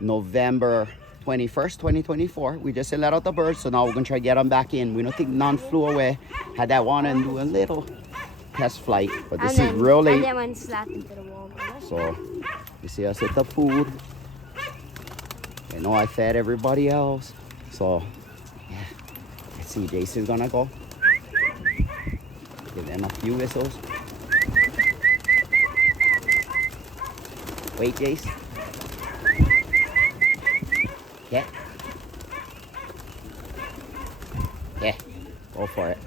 November 21st, 2024. We just let out the birds, so now we're gonna try to get them back in. We don't think none flew away. Had that one and do a little test flight, but this is real late. And then one slapped into the wall. So you see us at the food. I know I fed everybody else. So yeah, let's see, Jason's gonna go. Give them a few whistles. Wait, Jace. Yeah. Yeah, go for it.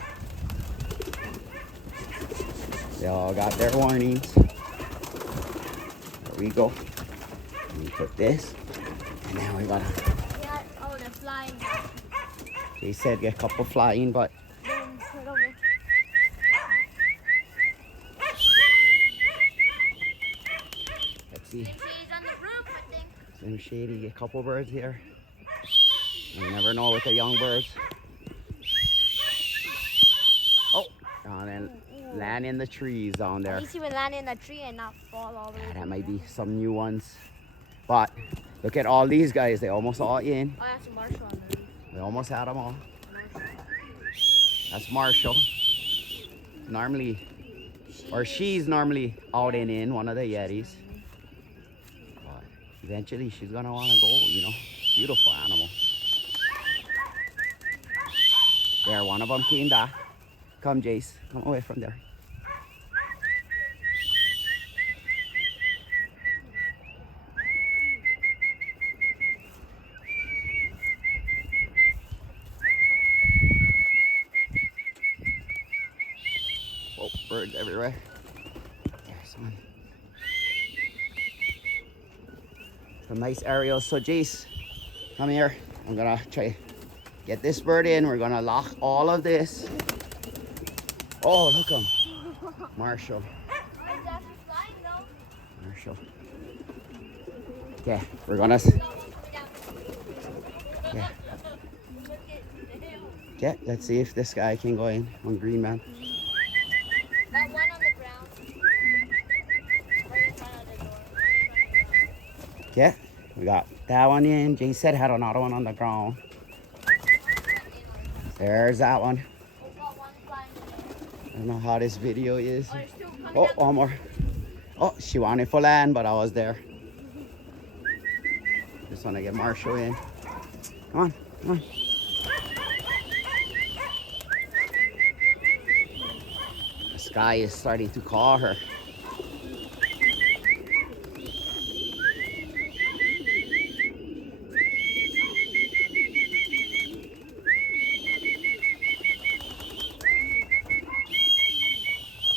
They all got their warnings. There we go. We put this, and now we gotta. Yeah, oh, they're flying. They said get a couple flying, but Right over. let's see. She's on the roof, I think. Slim Shady, get a couple birds here. You never know with the young birds. Oh, down and land in the trees down there. At least he would land in a tree and not fall all the way. Yeah, that might be some new ones. But look at all these guys. They almost all in. Oh, that's Marshall on the roof. We almost had them all. That's Marshall. Normally, or she's normally out and in one of the Yetis. But eventually she's gonna wanna go, you know. Beautiful animal. There, one of them came back. Come, Jace. Come away from there. Oh, birds everywhere. There's one. Some nice aerials. So, Jace, come here. I'm gonna try get this bird in. We're gonna lock all of this. Oh, look him. Marshall. Marshall. Okay, we're gonna. Yeah. Okay, let's see if this guy can go in on Green Man. That one on the ground. Right in front of the door. Okay, we got that one in. Jay said had another one on the ground. There's that one. I don't know how this video is. Oh, one more. Oh, she wanted for land, but I was there. Just want to get Marshall in. Come on, come on. The sky is starting to call her.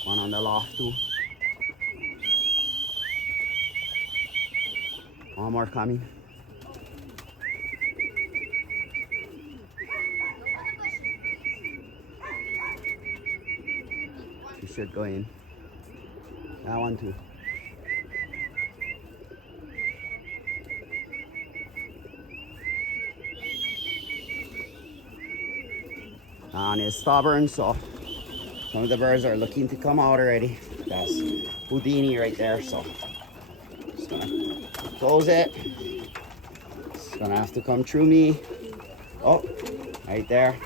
One on the loft too. One more coming. She should go in. That one too. And it's stubborn, so some of the birds are looking to come out already. That's Houdini right there, so just gonna close it. It's gonna have to come through me. Oh, right there.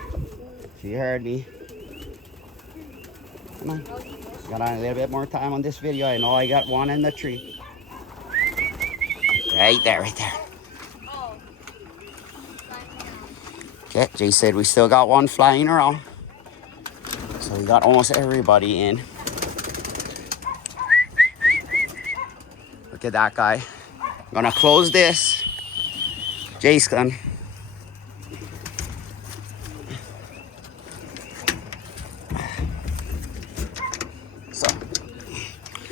She heard me. Come on. Got a little bit more time on this video. I know I got one in the tree. Right there, right there. Oh. Okay, Jay said we still got one flying around. So we got almost everybody in. Look at that guy. I'm gonna close this. Jay's gone.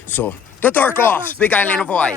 So the Dark Lofts, Big Island of Hawaii.